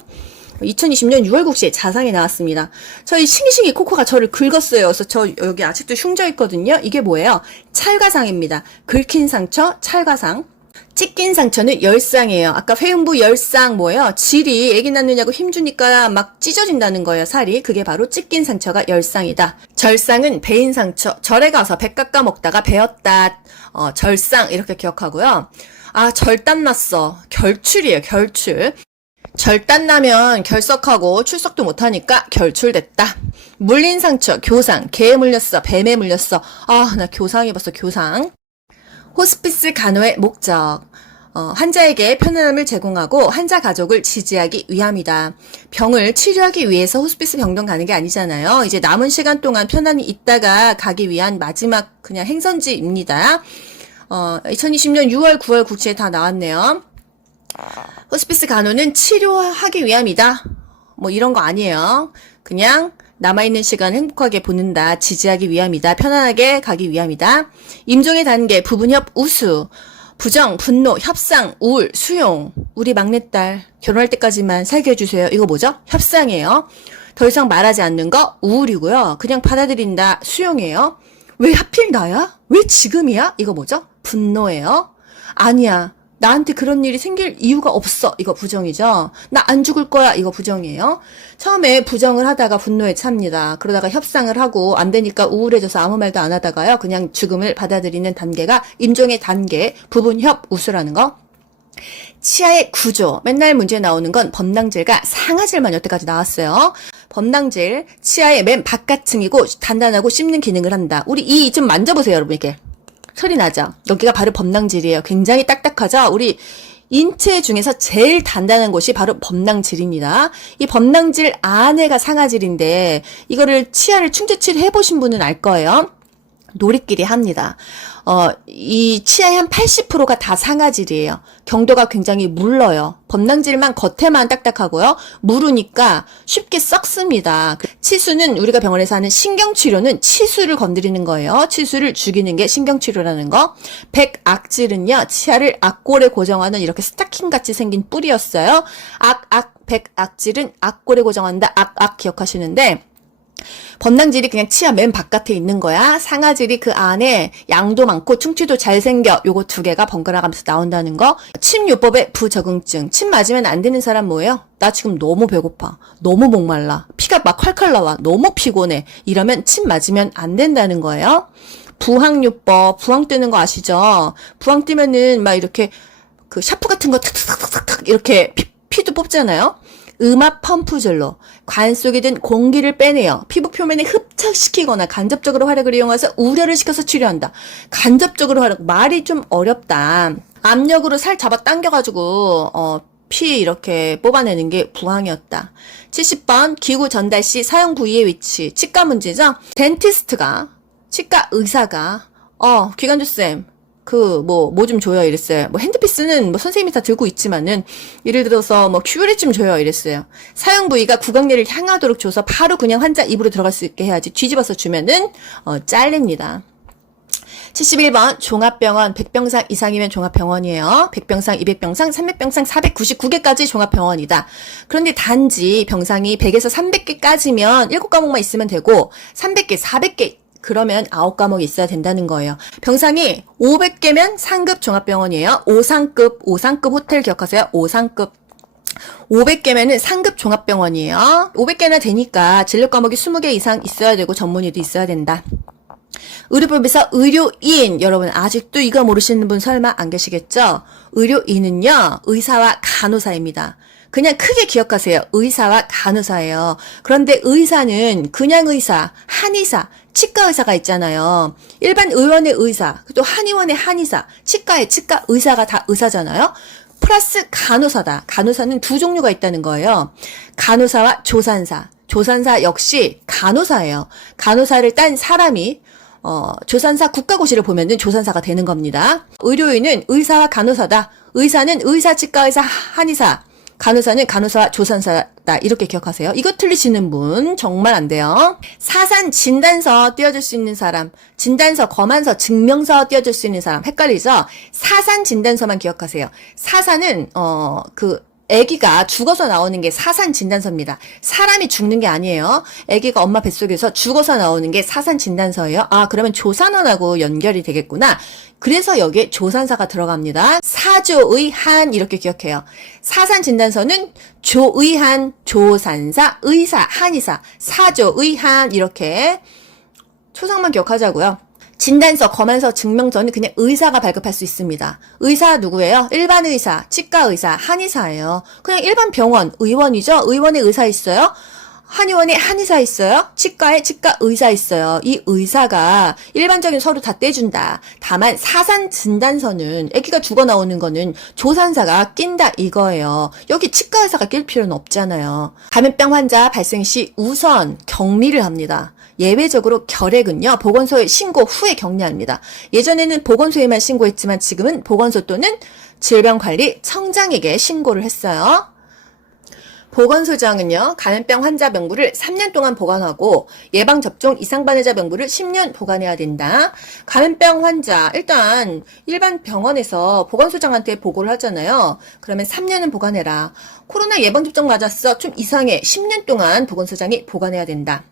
2020년 6월 국시에 자상이 나왔습니다. 저희 싱싱이 코코가 저를 긁었어요. 그래서 저 여기 아직도 흉져 있거든요. 이게 뭐예요? 찰과상입니다. 긁힌 상처, 찰과상. 찢긴 상처는 열상이에요. 아까 회음부 열상 뭐예요? 질이 애기 낳느냐고 힘주니까 막 찢어진다는 거예요, 살이. 그게 바로 찢긴 상처가 열상이다. 절상은 배인 상처. 절에 가서 배 깎아 먹다가 배었다. 절상 이렇게 기억하고요. 아, 절단 났어. 결출이에요, 결출. 절단 나면 결석하고 출석도 못하니까 결출됐다. 물린 상처, 교상. 개에 물렸어, 뱀에 물렸어. 아, 나 교상 입었어, 교상. 호스피스 간호의 목적. 환자에게 편안함을 제공하고 환자 가족을 지지하기 위함이다. 병을 치료하기 위해서 호스피스 병동 가는 게 아니잖아요. 이제 남은 시간 동안 편안히 있다가 가기 위한 마지막 그냥 행선지입니다. 2020년 6월, 9월 국시에 다 나왔네요. 호스피스 간호는 치료하기 위함이다. 뭐 이런 거 아니에요. 그냥 남아있는 시간 행복하게 보낸다. 지지하기 위함이다. 편안하게 가기 위함이다. 임종의 단계, 부분협, 우수. 부정, 분노, 협상, 우울, 수용. 우리 막내딸 결혼할 때까지만 살게 해주세요. 이거 뭐죠? 협상이에요. 더 이상 말하지 않는 거 우울이고요. 그냥 받아들인다. 수용이에요. 왜 하필 나야? 왜 지금이야? 이거 뭐죠? 분노예요. 아니야. 나한테 그런 일이 생길 이유가 없어. 이거 부정이죠. 나 안 죽을 거야. 이거 부정이에요. 처음에 부정을 하다가 분노에 찹니다. 그러다가 협상을 하고 안 되니까 우울해져서 아무 말도 안 하다가요. 그냥 죽음을 받아들이는 단계가 임종의 단계, 부분협, 우수라는 거. 치아의 구조. 맨날 문제 나오는 건 범낭질과 상아질만 여태까지 나왔어요. 범낭질, 치아의 맨 바깥층이고 단단하고 씹는 기능을 한다. 우리 이 좀 만져보세요, 여러분. 이게 소리 나죠? 여기가 바로 범낭질이에요. 굉장히 딱딱하죠? 우리 인체 중에서 제일 단단한 곳이 바로 범낭질입니다. 이 범낭질 안에가 상아질인데 이거를 치아를 충치치를 해보신 분은 알 거예요. 놀이끼리 합니다. 이 치아의 한 80%가 다 상아질이에요. 경도가 굉장히 물러요. 범낭질만 겉에만 딱딱하고요. 무르니까 쉽게 썩습니다. 치수는 우리가 병원에서 하는 신경치료는 치수를 건드리는 거예요. 치수를 죽이는 게 신경치료라는 거. 백악질은요. 치아를 악골에 고정하는 이렇게 스타킹같이 생긴 뿔이었어요. 백악질은 악골에 고정한다. 기억하시는데 범낭질이 그냥 치아 맨 바깥에 있는 거야. 상아질이 그 안에 양도 많고 충치도 잘 생겨. 요거 두 개가 번갈아 가면서 나온다는 거. 침요법의 부적응증. 침 맞으면 안 되는 사람 뭐예요? 나 지금 너무 배고파. 너무 목말라. 피가 막 콸콸 나와. 너무 피곤해. 이러면 침 맞으면 안 된다는 거예요. 부항요법. 부항 뜨는 거 아시죠? 부항 뜨면은 막 이렇게 그 샤프 같은 거 탁탁탁탁 이렇게 피도 뽑잖아요. 음압 펌프질로 관 속에 든 공기를 빼내어 피부 표면에 흡착시키거나 간접적으로 활약을 이용해서 우려를 시켜서 치료한다. 간접적으로 활약, 말이 좀 어렵다. 압력으로 살 잡아 당겨가지고 피 이렇게 뽑아내는 게 부항이었다. 70번 기구 전달 시 사용 부위의 위치. 치과 문제죠. 덴티스트가 치과 의사가 기관주쌤 뭐 좀 줘요 이랬어요. 뭐 핸드피스는 뭐 선생님이 다 들고 있지만은 예를 들어서 뭐 큐어렛 좀 줘요 이랬어요. 사용 부위가 구강내를 향하도록 줘서 바로 그냥 환자 입으로 들어갈 수 있게 해야지. 뒤집어서 주면은 잘립니다. 71번 종합병원 100병상 이상이면 종합병원이에요. 100병상, 200병상, 300병상, 499개까지 종합병원이다. 그런데 단지 병상이 100에서 300개까지면 7과목만 있으면 되고 300개, 400개 그러면 9과목이 있어야 된다는 거예요. 병상이 500개면 상급 종합병원이에요. 5상급 호텔 기억하세요? 5상급. 500개면은 상급 종합병원이에요. 500개나 되니까 진료 과목이 20개 이상 있어야 되고 전문의도 있어야 된다. 의료법에서 의료인, 여러분 아직도 이거 모르시는 분 설마 안 계시겠죠? 의료인은요, 의사와 간호사입니다. 그냥 크게 기억하세요. 의사와 간호사예요. 그런데 의사는 그냥 의사, 한의사, 치과 의사가 있잖아요. 일반 의원의 의사, 또 한의원의 한의사, 치과의 치과 의사가 다 의사잖아요. 플러스 간호사다. 간호사는 두 종류가 있다는 거예요. 간호사와 조산사. 조산사 역시 간호사예요. 간호사를 딴 사람이 조산사 국가고시를 보면은 조산사가 되는 겁니다. 의료인은 의사와 간호사다. 의사는 의사, 치과의사, 한의사. 간호사는 간호사와 조산사다. 이렇게 기억하세요. 이거 틀리시는 분 정말 안 돼요. 사산 진단서 띄워줄 수 있는 사람, 진단서, 검안서, 증명서 띄워줄 수 있는 사람 헷갈리죠? 사산 진단서만 기억하세요. 사산은 아기가 죽어서 나오는 게 사산 진단서입니다. 사람이 죽는 게 아니에요. 아기가 엄마 뱃속에서 죽어서 나오는 게 사산 진단서예요. 아, 그러면 조산원하고 연결이 되겠구나. 그래서 여기에 조산사가 들어갑니다. 사조의 한 이렇게 기억해요. 사산 진단서는 조의 한, 조산사, 의사, 한의사, 사조의 한 이렇게 초상만 기억하자고요. 진단서, 검안서, 증명서는 그냥 의사가 발급할 수 있습니다. 의사 누구예요? 일반 의사, 치과 의사, 한의사예요. 그냥 일반 병원, 의원이죠? 의원에 의사 있어요? 한의원에 한의사 있어요? 치과에 치과 의사 있어요. 이 의사가 일반적인 서류 다 떼준다. 다만 사산 진단서는 아기가 죽어 나오는 거는 조산사가 낀다 이거예요. 여기 치과 의사가 낄 필요는 없잖아요. 감염병 환자 발생 시 우선 격리를 합니다. 예외적으로 결핵은요, 보건소에 신고 후에 격리합니다. 예전에는 보건소에만 신고했지만 지금은 보건소 또는 질병관리청장에게 신고를 했어요. 보건소장은요, 감염병 환자 명부를 3년 동안 보관하고 예방접종 이상반의자 명부를 10년 보관해야 된다. 감염병 환자, 일단 일반 병원에서 보건소장한테 보고를 하잖아요. 그러면 3년은 보관해라. 코로나 예방접종 맞았어. 좀 이상해. 10년 동안 보건소장이 보관해야 된다.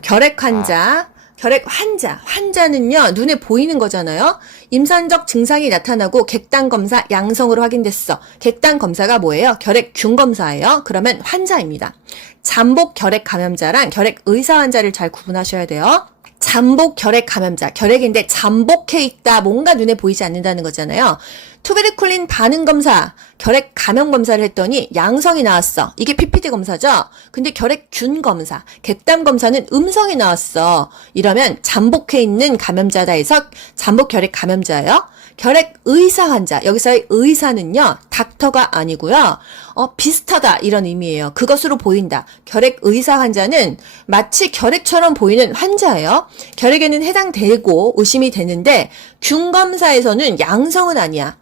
결핵 환자, 환자는요, 눈에 보이는 거잖아요. 임산적 증상이 나타나고 객단 검사 양성으로 확인됐어. 객단 검사가 뭐예요? 결핵균 검사예요. 그러면 환자입니다. 잠복 결핵 감염자랑 결핵 의사 환자를 잘 구분하셔야 돼요. 잠복 결핵 감염자, 결핵인데 잠복해 있다, 뭔가 눈에 보이지 않는다는 거잖아요. 투베르쿨린 반응 검사, 결핵 감염 검사를 했더니 양성이 나왔어. 이게 PPD 검사죠? 근데 결핵균 검사, 객단 검사는 음성이 나왔어. 이러면 잠복해 있는 감염자다 해서 잠복 결핵 감염자예요. 결핵 의사 환자, 여기서의 의사는요, 닥터가 아니고요. 비슷하다 이런 의미예요. 그것으로 보인다. 결핵 의사 환자는 마치 결핵처럼 보이는 환자예요. 결핵에는 해당되고 의심이 되는데 균 검사에서는 양성은 아니야.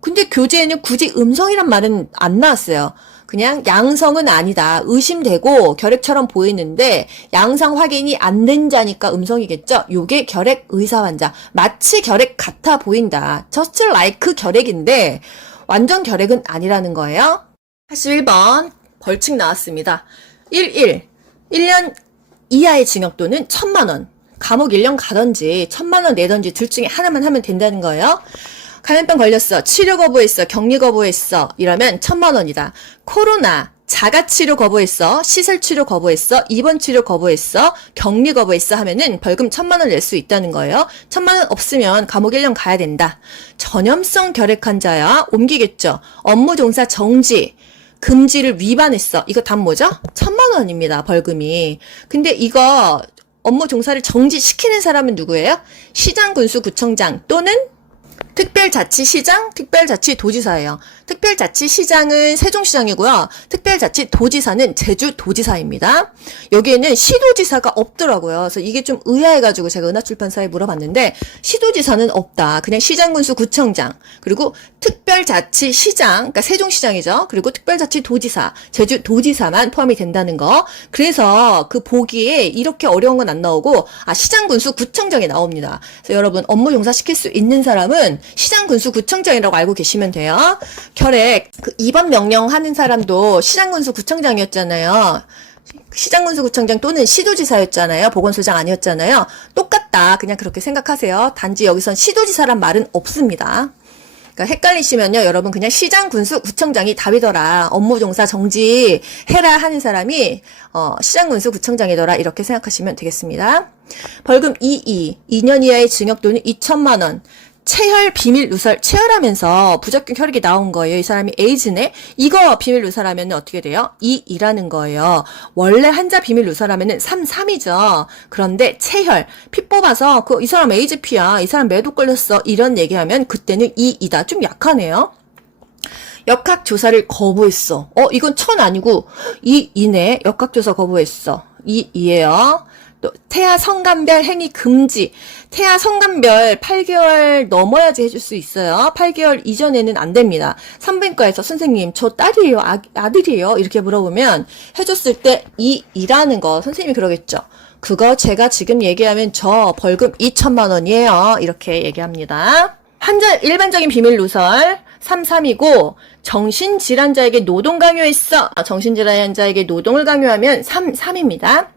근데 교재에는 굳이 음성이란 말은 안 나왔어요. 그냥 양성은 아니다. 의심되고 결핵처럼 보이는데 양성 확인이 안 된 자니까 음성이겠죠. 요게 결핵 의사 환자. 마치 결핵 같아 보인다. Just like 결핵인데 완전 결핵은 아니라는 거예요. 81번 벌칙 나왔습니다. 1년 이하의 징역 또는 1,000만 원. 감옥 1년 가든지 1,000만 원 내든지 둘 중에 하나만 하면 된다는 거예요. 감염병 걸렸어. 치료 거부했어. 격리 거부했어. 이러면 1,000만 원이다. 코로나 자가치료 거부했어. 시설치료 거부했어. 입원치료 거부했어. 격리 거부했어 하면은 벌금 1,000만 원 낼 수 있다는 거예요. 1,000만 원 없으면 감옥 1년 가야 된다. 전염성 결핵 환자야. 옮기겠죠. 업무 종사 정지. 금지를 위반했어. 이거 답 뭐죠? 1,000만 원입니다. 벌금이. 근데 이거 업무 종사를 정지시키는 사람은 누구예요? 시장, 군수, 구청장 또는 특별자치시장, 특별자치도지사예요. 특별자치시장은 세종시장이고요. 특별자치도지사는 제주도지사입니다. 여기에는 시도지사가 없더라고요. 그래서 이게 좀 의아해가지고 제가 은하출판사에 물어봤는데 시도지사는 없다. 그냥 시장, 군수, 구청장 그리고 특별자치시장, 그러니까 세종시장이죠. 그리고 특별자치도지사, 제주도지사만 포함이 된다는 거. 그래서 그 보기에 이렇게 어려운 건 안 나오고 시장, 군수, 구청장이 나옵니다. 그래서 여러분 업무 종사시킬 수 있는 사람은 시장, 군수, 구청장이라고 알고 계시면 돼요. 결핵, 입원 명령 하는 사람도 시장, 군수, 구청장이었잖아요. 시장, 군수, 구청장 또는 시도지사였잖아요. 보건소장 아니었잖아요. 똑같다. 그냥 그렇게 생각하세요. 단지 여기선 시도지사란 말은 없습니다. 그러니까 헷갈리시면요. 여러분 그냥 시장, 군수, 구청장이 답이더라. 업무 종사 정지해라 하는 사람이 시장, 군수, 구청장이더라. 이렇게 생각하시면 되겠습니다. 벌금 2년 이하의 징역 또는 2,000만 원. 체혈 비밀 누설, 체혈하면서 부적격 혈액이 나온 거예요. 이 사람이 에이즈네? 이거 비밀 누설하면 어떻게 돼요? 2라는 거예요. 원래 환자 비밀 누설하면은 3이죠. 그런데 체혈, 피 뽑아서 이 사람 에이즈 피야. 이 사람 매독 걸렸어. 이런 얘기하면 그때는 2이다. 좀 약하네요. 역학조사를 거부했어. 이건 1,000 아니고 2네. 역학조사 거부했어. 2예요. 또 태아 성감별 행위 금지. 태아 성감별 8개월 넘어야지 해줄 수 있어요. 8개월 이전에는 안 됩니다. 산부인과에서 선생님 저 딸이에요, 아들이에요 이렇게 물어보면 해줬을 때 2라는 거 선생님이 그러겠죠. 그거 제가 지금 얘기하면 저 벌금 2,000만 원이에요. 이렇게 얘기합니다. 환자 일반적인 비밀 누설 33이고 정신질환자에게 노동 강요했어. 정신질환자에게 노동을 강요하면 3입니다.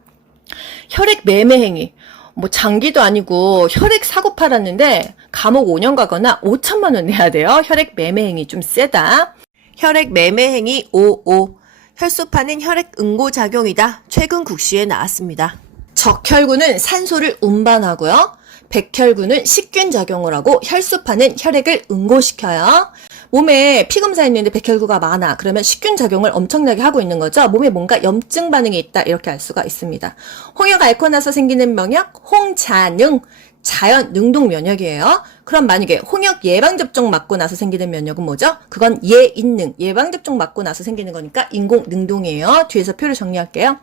혈액 매매 행위. 뭐 장기도 아니고 혈액 사고 팔았는데 감옥 5년 가거나 5천만 원 내야 돼요. 혈액 매매 행위 좀 세다. 혈액 매매 행위 55. 혈소파는 혈액 응고작용이다. 최근 국시에 나왔습니다. 적혈구는 산소를 운반하고요. 백혈구는 식균 작용을 하고 혈소파는 혈액을 응고시켜요. 몸에 피검사 했는데 백혈구가 많아. 그러면 식균 작용을 엄청나게 하고 있는 거죠. 몸에 뭔가 염증 반응이 있다. 이렇게 알 수가 있습니다. 홍역 앓고 나서 생기는 면역, 홍자능. 자연 능동 면역이에요. 그럼 만약에 홍역 예방접종 맞고 나서 생기는 면역은 뭐죠? 그건 예인능. 예방접종 맞고 나서 생기는 거니까 인공 능동이에요. 뒤에서 표를 정리할게요.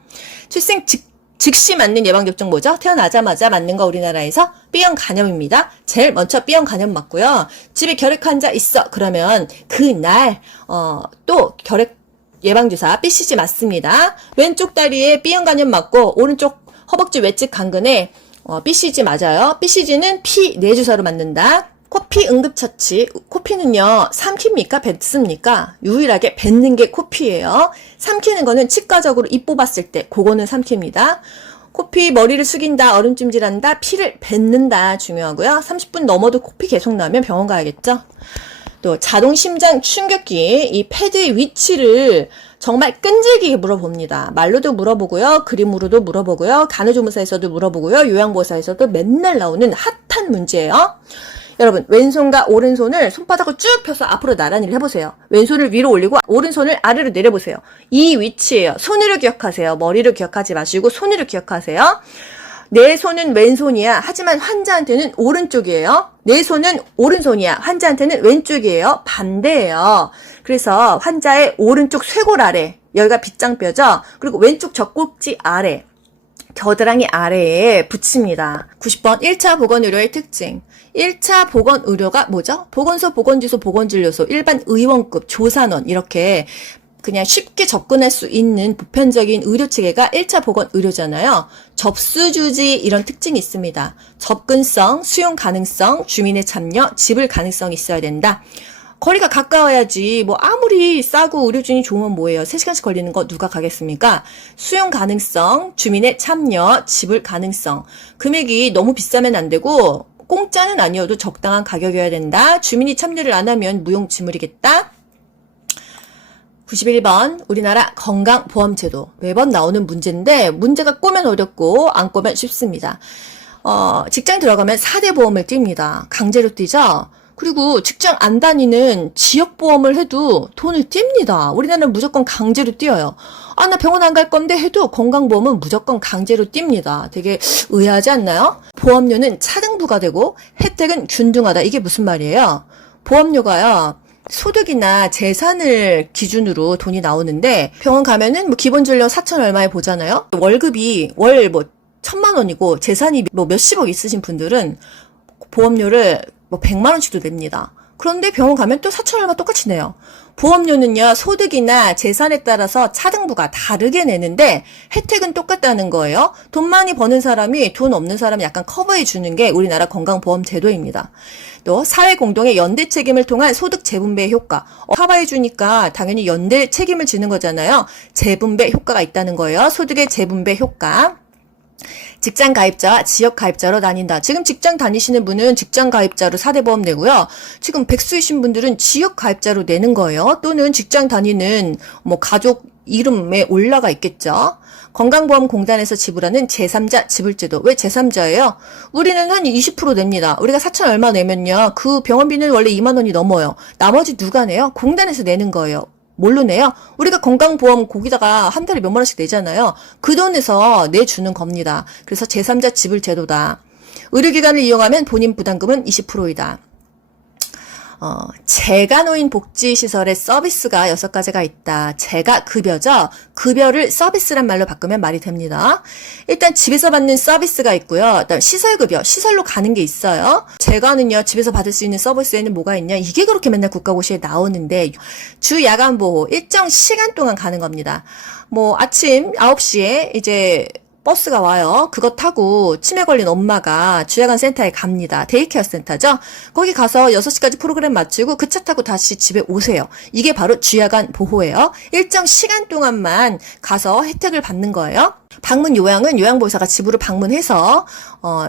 출생 즉시 맞는 예방접종 뭐죠? 태어나자마자 맞는 거 우리나라에서 B형 간염입니다. 제일 먼저 B형 간염 맞고요. 집에 결핵 환자 있어. 그러면 그날 또 결핵 예방주사 BCG 맞습니다. 왼쪽 다리에 B형 간염 맞고 오른쪽 허벅지 외측 강근에 BCG 맞아요. BCG는 피 뇌주사로 맞는다. 코피 응급처치. 코피는요, 삼킵니까? 뱉습니까? 유일하게 뱉는 게 코피예요. 삼키는 거는 치과적으로 입 뽑았을 때, 그거는 삼킵니다. 코피 머리를 숙인다, 얼음찜질한다, 피를 뱉는다 중요하고요. 30분 넘어도 코피 계속 나면 병원 가야겠죠. 또 자동 심장 충격기, 이 패드의 위치를 정말 끈질기게 물어봅니다. 말로도 물어보고요. 그림으로도 물어보고요. 간호조무사에서도 물어보고요. 요양보호사에서도 맨날 나오는 핫한 문제예요. 여러분, 왼손과 오른손을 손바닥을 쭉 펴서 앞으로 나란히 해보세요. 왼손을 위로 올리고 오른손을 아래로 내려보세요. 이 위치예요. 손으로 기억하세요. 머리를 기억하지 마시고 손으로 기억하세요. 내 손은 왼손이야. 하지만 환자한테는 오른쪽이에요. 내 손은 오른손이야. 환자한테는 왼쪽이에요. 반대예요. 그래서 환자의 오른쪽 쇄골 아래, 여기가 빗장뼈죠. 그리고 왼쪽 젖꼭지 아래, 겨드랑이 아래에 붙입니다. 90번 1차 보건의료의 특징. 1차 보건의료가 뭐죠? 보건소, 보건주소, 보건진료소, 일반 의원급, 조산원 이렇게 그냥 쉽게 접근할 수 있는 보편적인 의료체계가 1차 보건의료잖아요. 접수주지 이런 특징이 있습니다. 접근성, 수용 가능성, 주민의 참여, 지불 가능성이 있어야 된다. 거리가 가까워야지 뭐 아무리 싸고 의료진이 좋으면 뭐예요. 3시간씩 걸리는 거 누가 가겠습니까? 수용 가능성, 주민의 참여, 지불 가능성. 금액이 너무 비싸면 안 되고 공짜는 아니어도 적당한 가격이어야 된다. 주민이 참여를 안 하면 무용지물이겠다. 91번 우리나라 건강보험제도. 매번 나오는 문제인데 문제가 꼬면 어렵고 안 꼬면 쉽습니다. 직장 들어가면 4대 보험을 띱니다. 강제로 띄죠. 그리고 직장 안 다니는 지역보험을 해도 돈을 띱니다. 우리나라는 무조건 강제로 띄어요. 아, 나 병원 안 갈 건데 해도 건강보험은 무조건 강제로 띱니다. 되게 의아하지 않나요? 보험료는 차등부가 되고 혜택은 균등하다. 이게 무슨 말이에요? 보험료가요. 소득이나 재산을 기준으로 돈이 나오는데 병원 가면은 뭐 기본진료 4천 얼마에 보잖아요. 월급이 월 뭐 1,000만 원이고 재산이 뭐 몇십억 있으신 분들은 보험료를 뭐 100만 원씩도 냅니다. 그런데 병원 가면 또 4천 얼마 똑같이 내요. 보험료는요, 소득이나 재산에 따라서 차등부가 다르게 내는데 혜택은 똑같다는 거예요. 돈 많이 버는 사람이 돈 없는 사람 약간 커버해 주는 게 우리나라 건강보험 제도입니다. 또 사회 공동의 연대 책임을 통한 소득 재분배 효과. 커버해 주니까 당연히 연대 책임을 지는 거잖아요. 재분배 효과가 있다는 거예요. 소득의 재분배 효과. 직장 가입자와 지역 가입자로 나뉜다. 지금 직장 다니시는 분은 직장 가입자로 4대 보험 내고요. 지금 백수이신 분들은 지역 가입자로 내는 거예요. 또는 직장 다니는 뭐 가족 이름에 올라가 있겠죠. 건강보험공단에서 지불하는 제3자 지불제도. 왜 제3자예요? 우리는 한 20% 냅니다. 우리가 4천 얼마 내면요. 그 병원비는 원래 2만 원이 넘어요. 나머지 누가 내요? 공단에서 내는 거예요. 뭘로 내요? 우리가 건강보험 거기다가 한 달에 몇만 원씩 내잖아요. 그 돈에서 내주는 겁니다. 그래서 제3자 지불 제도다. 의료기관을 이용하면 본인 부담금은 20%이다. 재가노인 복지시설의 서비스가 6가지가 있다. 재가 급여죠. 급여를 서비스란 말로 바꾸면 말이 됩니다. 일단 집에서 받는 서비스가 있고요. 일단 시설급여, 시설로 가는 게 있어요. 재가는요, 집에서 받을 수 있는 서비스에는 뭐가 있냐. 이게 그렇게 맨날 국가고시에 나오는데 주 야간 보호 일정 시간 동안 가는 겁니다. 뭐 아침 9시에 이제 버스가 와요. 그거 타고 치매 걸린 엄마가 주야간 센터에 갑니다. 데이케어 센터죠. 거기 가서 6시까지 프로그램 마치고 그 차 타고 다시 집에 오세요. 이게 바로 주야간 보호예요. 일정 시간 동안만 가서 혜택을 받는 거예요. 방문 요양은 요양보호사가 집으로 방문해서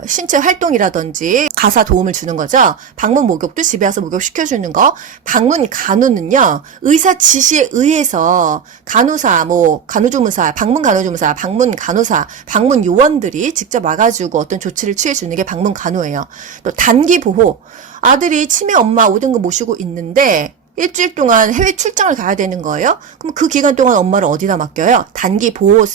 신체 활동이라든지 가사 도움을 주는 거죠. 방문 목욕도 집에 와서 목욕시켜주는 거. 방문 간호는요, 의사 지시에 의해서 간호사, 간호조무사, 방문 간호조무사, 방문 간호사, 방문 요원들이 직접 와가지고 어떤 조치를 취해주는 게 방문 간호예요. 또 단기 보호. 아들이 치매 엄마 5등급 모시고 있는데 일주일 동안 해외 출장을 가야 되는 거예요. 그럼 그 기간 동안 엄마를 어디다 맡겨요? 단기 보호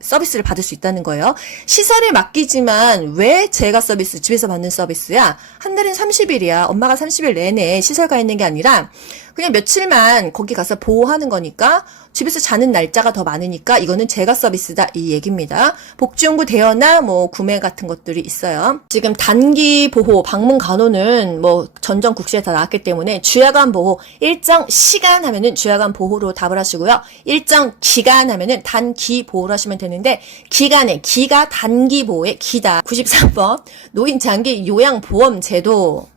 서비스를 받을 수 있다는 거예요. 시설에 맡기지만 왜 제가 서비스, 집에서 받는 서비스야? 한 달은 30일이야. 엄마가 30일 내내 시설 가 있는 게 아니라 그냥 며칠만 거기 가서 보호하는 거니까 집에서 자는 날짜가 더 많으니까 이거는 제가 서비스다 이 얘기입니다. 복지용구 대여나 구매 같은 것들이 있어요. 지금 단기 보호, 방문 간호는 전전국시에 다 나왔기 때문에 주야간 보호, 일정 시간 하면은 주야간 보호로 답을 하시고요. 일정 기간 하면은 단기 보호로 하시면 되는데 기가 단기 보호의 기다. 93번 노인 장기 요양보험 제도.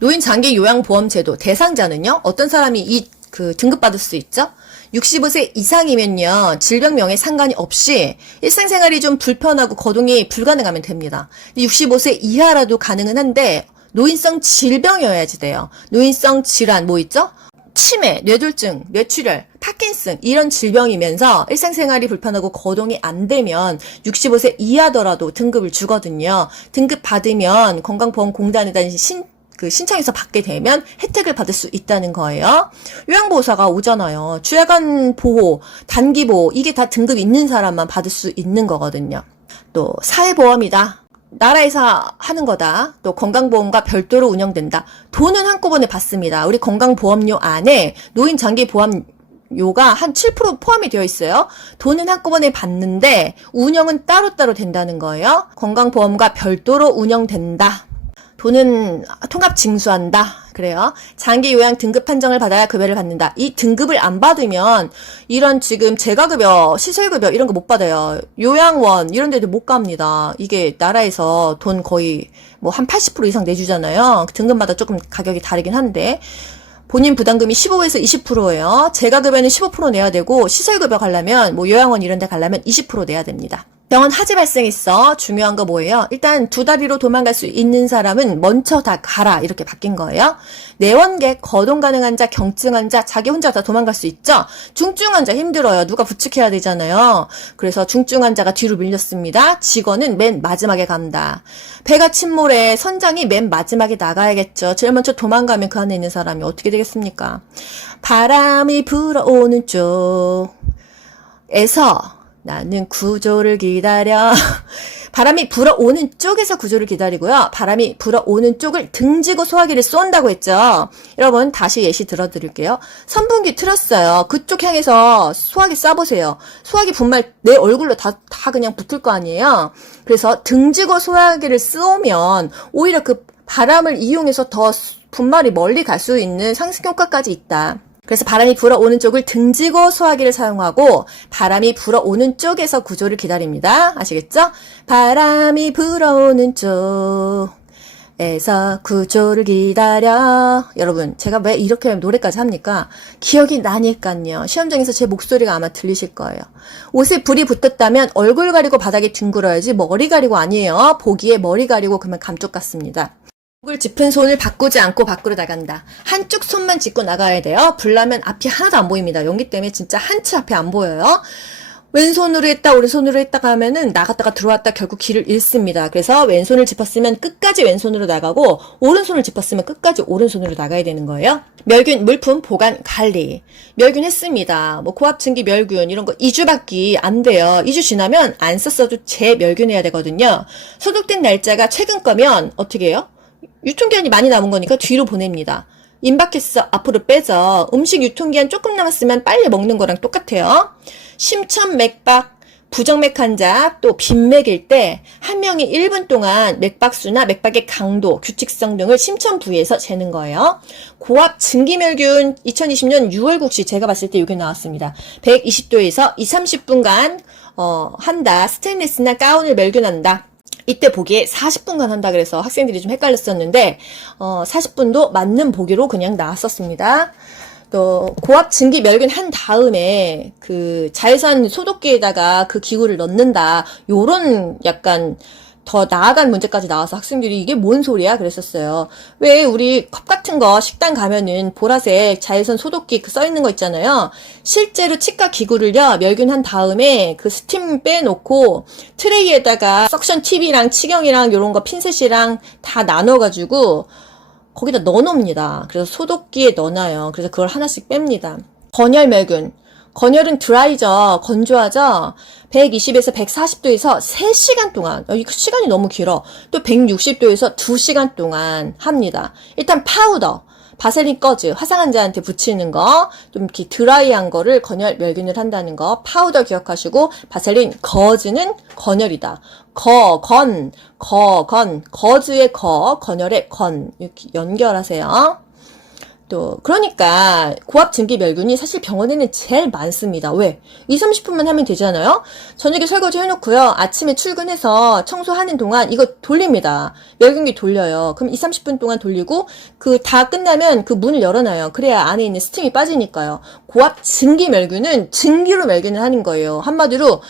노인 장기 요양보험 제도 대상자는요, 어떤 사람이 등급받을 수 있죠? 65세 이상이면요, 질병명에 상관이 없이 일상생활이 좀 불편하고 거동이 불가능하면 됩니다. 65세 이하라도 가능은 한데, 노인성 질병이어야지 돼요. 노인성 질환 있죠? 치매, 뇌졸중, 뇌출혈, 파킨슨 이런 질병이면서 일상생활이 불편하고 거동이 안 되면 65세 이하더라도 등급을 주거든요. 등급 받으면 건강보험공단에다 신청해서 받게 되면 혜택을 받을 수 있다는 거예요. 요양보호사가 오잖아요. 주야간 보호, 단기 보호 이게 다 등급 있는 사람만 받을 수 있는 거거든요. 또 사회보험이다. 나라에서 하는 거다. 또 건강보험과 별도로 운영된다. 돈은 한꺼번에 받습니다. 우리 건강보험료 안에 노인 장기 보험료가 한 7% 포함이 되어 있어요. 돈은 한꺼번에 받는데 운영은 따로따로 된다는 거예요. 건강보험과 별도로 운영된다. 돈은 통합 징수한다. 그래요. 장기 요양 등급 판정을 받아야 급여를 받는다. 이 등급을 안 받으면 이런 지금 재가급여, 시설급여 이런 거 못 받아요. 요양원 이런 데도 못 갑니다. 이게 나라에서 돈 거의 한 80% 이상 내주잖아요. 등급마다 조금 가격이 다르긴 한데 본인 부담금이 15에서 20%예요. 재가급여는 15% 내야 되고 시설급여 가려면 요양원 이런 데 가려면 20% 내야 됩니다. 병원 하지 발생했어. 중요한 거 뭐예요? 일단 두 다리로 도망갈 수 있는 사람은 먼저 다 가라 이렇게 바뀐 거예요. 내원객, 거동 가능 환자, 경증 환자 자기 혼자 다 도망갈 수 있죠. 중증 환자 힘들어요. 누가 부축해야 되잖아요. 그래서 중증 환자가 뒤로 밀렸습니다. 직원은 맨 마지막에 간다. 배가 침몰해 선장이 맨 마지막에 나가야겠죠. 제일 먼저 도망가면 그 안에 있는 사람이 어떻게 되겠습니까? 바람이 불어오는 쪽에서 나는 구조를 기다려. 바람이 불어오는 쪽에서 구조를 기다리고요. 바람이 불어오는 쪽을 등지고 소화기를 쏜다고 했죠. 여러분 다시 예시 들어드릴게요. 선풍기 틀었어요. 그쪽 향해서 소화기 쏴보세요. 소화기 분말 내 얼굴로 다 그냥 붙을 거 아니에요. 그래서 등지고 소화기를 쏘면 오히려 그 바람을 이용해서 더 분말이 멀리 갈 수 있는 상승 효과까지 있다. 그래서 바람이 불어오는 쪽을 등지고 소화기를 사용하고 바람이 불어오는 쪽에서 구조를 기다립니다. 아시겠죠? 바람이 불어오는 쪽에서 구조를 기다려. 여러분 제가 왜 이렇게 노래까지 합니까? 기억이 나니까요. 시험장에서 제 목소리가 아마 들리실 거예요. 옷에 불이 붙었다면 얼굴 가리고 바닥에 뒹굴어야지 머리 가리고 아니에요. 보기에 머리 가리고 그러면 감쪽 같습니다. 목을 짚은 손을 바꾸지 않고 밖으로 나간다. 한쪽 손만 짚고 나가야 돼요. 불나면 앞이 하나도 안 보입니다. 연기 때문에 진짜 한 치 앞이 안 보여요. 왼손으로 했다 오른손으로 했다가 하면은 나갔다가 들어왔다 결국 길을 잃습니다. 그래서 왼손을 짚었으면 끝까지 왼손으로 나가고 오른손을 짚었으면 끝까지 오른손으로 나가야 되는 거예요. 멸균 물품 보관 관리. 멸균 했습니다. 고압증기 멸균 이런 거 2주밖에 안 돼요. 2주 지나면 안 썼어도 재멸균해야 되거든요. 소독된 날짜가 최근 거면 어떻게 해요? 유통기한이 많이 남은 거니까 뒤로 보냅니다. 임박했어. 앞으로 빼죠. 음식 유통기한 조금 남았으면 빨리 먹는 거랑 똑같아요. 심천 맥박, 부정맥 환자 또 빈맥일 때 한 명이 1분 동안 맥박수나 맥박의 강도, 규칙성 등을 심천 부위에서 재는 거예요. 고압 증기멸균 2020년 6월 국시 제가 봤을 때 이게 나왔습니다. 120도에서 20, 30분간 한다. 스테인리스나 가운을 멸균한다. 이때 보기에 40분간 한다 그래서 학생들이 좀 헷갈렸었는데 40분도 맞는 보기로 그냥 나왔었습니다. 또 고압 증기 멸균 한 다음에 그 자외선 소독기에다가 그 기구를 넣는다. 요런 약간 더 나아간 문제까지 나와서 학생들이 이게 뭔 소리야 그랬었어요. 왜 우리 컵 같은 거 식당 가면은 보라색 자외선 소독기 그 써있는 거 있잖아요. 실제로 치과 기구를요 멸균한 다음에 그 스팀 빼놓고 트레이에다가 석션 팁이랑 치경이랑 요런 거 핀셋이랑 다 나눠가지고 거기다 넣어놓습니다. 그래서 소독기에 넣어놔요. 그래서 그걸 하나씩 뺍니다. 건열 멸균. 건열은 드라이죠. 건조하죠. 120에서 140도에서 3시간 동안, 이 시간이 너무 길어. 또 160도에서 2시간 동안 합니다. 일단 파우더, 바셀린 꺼즈, 화상 환자한테 붙이는 거, 좀 이렇게 드라이한 거를 건열 멸균을 한다는 거, 파우더 기억하시고, 바셀린 거즈는 건열이다. 거즈의 건열의 건, 이렇게 연결하세요. 또 그러니까 고압 증기 멸균이 사실 병원에는 제일 많습니다. 왜? 20-30분만 하면 되잖아요. 저녁에 설거지 해놓고요. 아침에 출근해서 청소하는 동안 이거 돌립니다. 멸균기 돌려요. 그럼 20-30분 동안 돌리고 그 다 끝나면 그 문을 열어놔요. 그래야 안에 있는 스팀이 빠지니까요. 고압 증기 멸균은 증기로 멸균을 하는 거예요. 한마디로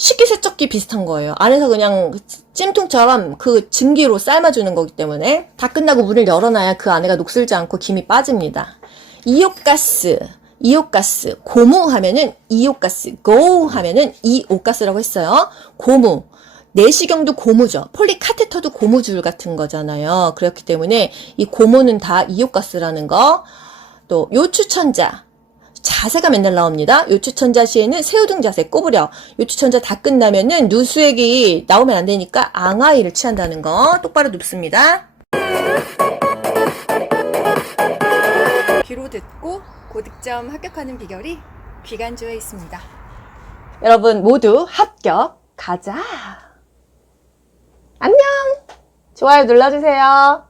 식기세척기 비슷한 거예요. 안에서 그냥 찜통처럼 그 증기로 삶아주는 거기 때문에 다 끝나고 문을 열어놔야 그 안에가 녹슬지 않고 김이 빠집니다. 이옥가스, 고무 하면은 이옥가스, go 하면은 이옥가스라고 했어요. 고무. 내시경도 고무죠. 폴리카테터도 고무줄 같은 거잖아요. 그렇기 때문에 이 고무는 다 이옥가스라는 거. 또 요추천자. 자세가 맨날 나옵니다. 요추천자 시에는 새우등 자세 꼬부려. 요추천자 다 끝나면은 누수액이 나오면 안 되니까 앙하이를 취한다는 거 똑바로 눕습니다. 귀로 듣고 고득점 합격하는 비결이 귀간주에 있습니다. 여러분 모두 합격 가자. 안녕. 좋아요 눌러주세요.